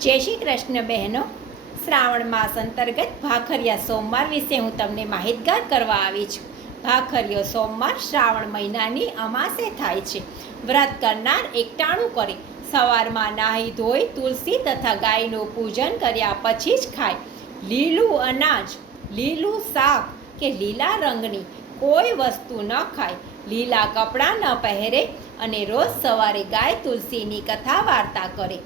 જય શ્રી કૃષ્ણ બહેનો. શ્રાવણ માસ અંતર્ગત ભાખરિયા સોમવાર વિશે હું તમને માહિતગાર કરવા આવી છું. ભાખરિયો સોમવાર શ્રાવણ મહિનાની અમાસે થાય છે. વ્રત કરનાર એકટાણું કરે. સવારમાં નાહી ધોઈ, તુલસી તથા ગાયનું પૂજન કર્યા પછી જ ખાય. લીલું અનાજ, લીલું શાક કે લીલા રંગની કોઈ વસ્તુ ન ખાય. લીલા કપડાં ન પહેરે અને રોજ સવારે ગાય તુલસીની કથા વાર્તા કરે.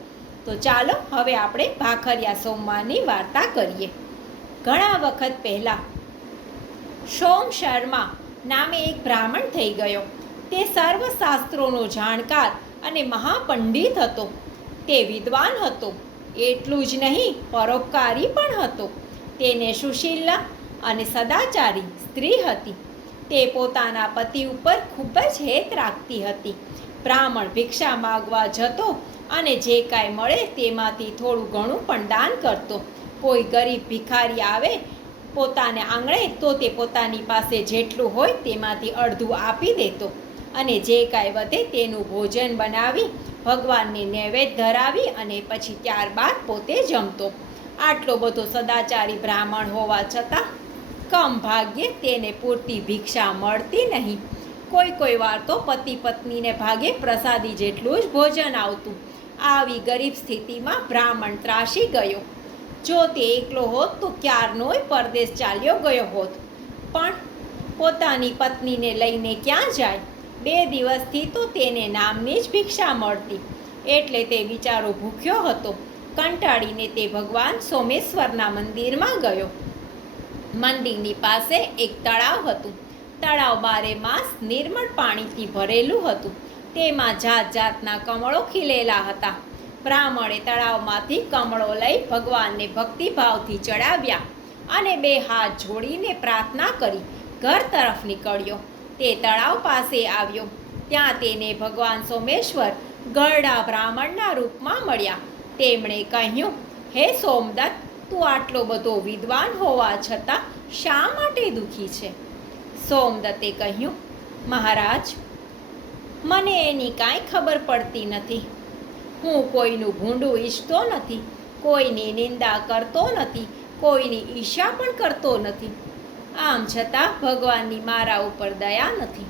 તો ચાલો હવે આપણે ભાખરિયા સોમવારની વાર્તા કરીએ. ઘણા વખત પહેલાં સોમ શર્મા નામે એક બ્રાહ્મણ થઈ ગયો. તે સર્વશાસ્ત્રોનો જાણકાર અને મહાપંડિત હતો. તે વિદ્વાન હતો. એટલું જ નહીં, પરોપકારી પણ હતો. તેને સુશીલા અને સદાચારી સ્ત્રી હતી. તે પોતાના પતિ ઉપર ખૂબ જ હેત રાખતી હતી. બ્રાહ્મણ ભિક્ષા માગવા જતો અને જે કાંઈ મળે તેમાંથી થોડું ઘણું પણ દાન કરતો. કોઈ ગરીબ ભિખારી આવે પોતાને આંગણે તો તે પોતાની પાસે જેટલું હોય તેમાંથી અડધું આપી દેતો. અને જે કાંઈ વધે તેનું ભોજન બનાવી ભગવાનને નૈવેદ્ય ધરાવી અને પછી ત્યારબાદ પોતે જમતો. આટલો બધો સદાચારી બ્રાહ્મણ હોવા છતાં કમ ભાગ્યે તેને પૂરતી ભિક્ષા મળતી નહીં. કોઈ કોઈ વાર તો પતિ પત્નીને ભાગે પ્રસાદી જેટલું જ ભોજન આવતું. આવી ગરીબ સ્થિતિમાં બ્રાહ્મણ ત્રાસી ગયો. જો તે એકલો હોત તો ક્યારનોય પરદેશ ચાલ્યો ગયો હોત. પણ પોતાની પત્નીને લઈને ક્યાં જાય? બે દિવસથી તો તેને નામની જ ભિક્ષા મળતી. એટલે તે બિચારો ભૂખ્યો હતો. કંટાળીને તે ભગવાન સોમેશ્વરના મંદિરમાં ગયો. મંદિરની પાસે એક તળાવ હતું. તળાવ બારે માસ નિર્મળ પાણીથી ભરેલું હતું. તેમાં જાત જાતના કમળો ખીલેલા હતા. બ્રાહ્મણે તળાવમાંથી કમળો લઈ ભગવાનને ભક્તિભાવથી ચડાવ્યા અને બે હાથ જોડીને પ્રાર્થના કરી, ઘર તરફ નીકળ્યો. તે તળાવ પાસે આવ્યો. ત્યાં તેને ભગવાન સોમેશ્વર ગરડા બ્રાહ્મણના રૂપમાં મળ્યા. તેમણે કહ્યું, હે સોમદત્ત, તું આટલો બધો વિદ્વાન હોવા છતાં શા માટે દુઃખી છે? સોમદત્તે કહ્યું, મહારાજ મને એની કાંઈ ખબર પડતી નથી. હું કોઈનું ભૂંડું ઈચ્છતો નથી, કોઈની નિંદા કરતો નથી, કોઈની ઈર્ષા પણ કરતો નથી. આમ છતાં ભગવાનની મારા ઉપર દયા નથી.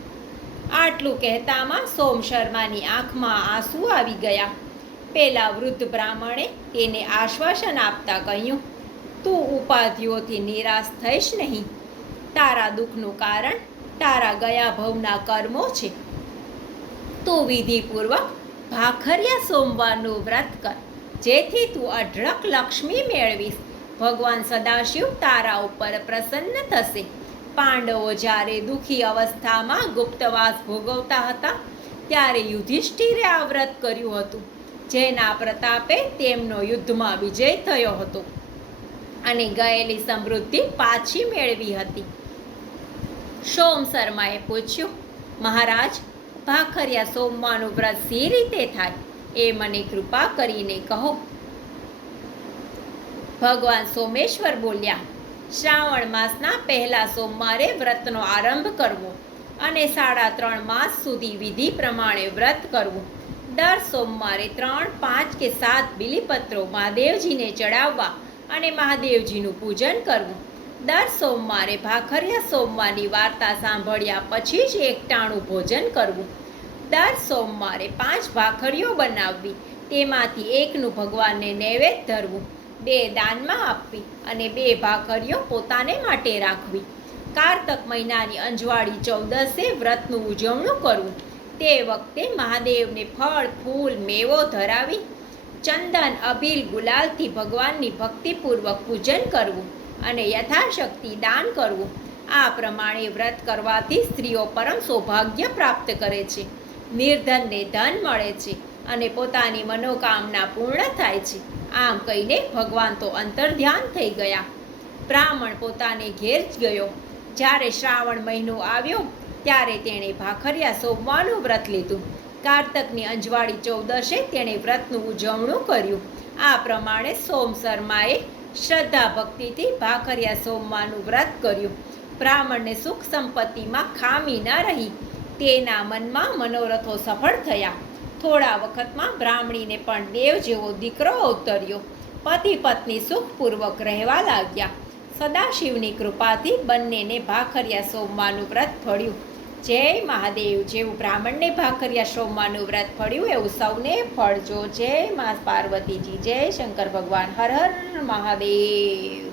આટલું કહેતામાં સોમ શર્માની આંખમાં આંસુ આવી ગયા. પેલા વૃદ્ધ બ્રાહ્મણે તેને આશ્વાસન આપતા કહ્યું, તું ઉપાધિઓથી નિરાશ થઈશ નહીં. તારા દુઃખનું કારણ તારા ગયા ભવના કર્મો છે. તું વિધિપૂર્વક ભાખરિયા સોમવારનું વ્રત કર. જેથી તું અઢળક લક્ષ્મી મેળવીશ. ભગવાન સદાશિવ તારા ઉપર પ્રસન્ન થશે. પાંડવો જ્યારે દુઃખી અવસ્થામાં ગુપ્તવાસ ભોગવતા હતા, ત્યારે યુધિષ્ઠિરે આ વ્રત કર્યું હતું, જેના પ્રતાપે તેમનો યુદ્ધમાં વિજય થયો હતો અને ગયેલી સમૃદ્ધિ પાછી મેળવી હતી. સોમ શર્માએ પૂછ્યું, મહારાજ ભાખરિયા સોમવાનું વ્રત સી રીતે થાય એ મને કૃપા કરીને કહો. ભગવાન સોમેશ્વર બોલ્યા, શ્રાવણ માસના પહેલા સોમવારે વ્રતનો આરંભ કરવો અને સાડા ત્રણ માસ સુધી વિધિ પ્રમાણે વ્રત કરવું. દર સોમવારે ત્રણ, પાંચ કે સાત બિલીપત્રો મહાદેવજીને ચડાવવા અને મહાદેવજીનું પૂજન કરવું. દર સોમવારે ભાખરિયા સોમવારની વાર્તા સાંભળ્યા પછી જ એકટાણું ભોજન કરવું. દર સોમવારે પાંચ ભાખરીઓ બનાવવી, તેમાંથી એકનું ભગવાનને નૈવેદ્ય ધરવું, બે દાનમાં આપવી અને બે ભાખરીઓ પોતાને માટે રાખવી. કારતક મહિનાની અંજવાળી ચૌદસે વ્રતનું ઉજવણું કરવું. તે વખતે મહાદેવને ફળ, ફૂલ, મેવો ધરાવી, ચંદન અભિલ ગુલાલથી ભગવાનની ભક્તિપૂર્વક પૂજન કરવું. અને યથાશક્તિ દાન કરવું. આ પ્રમાણે વ્રત કરવાથી સ્ત્રીઓ પરમ સૌભાગ્ય પ્રાપ્ત કરે છે. નિર્ધનને ધન મળે છે અને પોતાની મનોકામના પૂર્ણ થાય છે. આમ કહીને ભગવાન તો અંતર્ધ્યાન થઈ ગયા. બ્રાહ્મણ પોતાને ઘેર જ ગયો. જ્યારે શ્રાવણ મહિનો આવ્યો, ત્યારે તેણે ભાખરિયા સોમવારનું વ્રત લીધું. કારતકની અંજવાળી ચૌદશે તેણે વ્રતનું ઉજવણું કર્યું. આ પ્રમાણે સોમ શર્માએ શ્રદ્ધા ભક્તિથી ભાખરિયા સોમવાનું વ્રત કર્યું. બ્રાહ્મણને સુખ સંપત્તિમાં ખામી ન રહી. તેના મનમાં મનોરથો સફળ થયા. થોડા વખતમાં બ્રાહ્મણીને પણ દેવ જેવો દીકરો અવતર્યો. પતિ પત્ની સુખપૂર્વક રહેવા લાગ્યા. સદાશિવની કૃપાથી બંનેને ભાખરિયા સોમવારનું વ્રત ફળ્યું જય મહાદેવ. જેવું બ્રાહ્મણને ભાખરિયા સોમવારનું વ્રત ફળ્યું, એવું સૌને ફળજો. જય મા પાર્વતીજી, જય શંકર ભગવાન. હર હર મહાદેવ.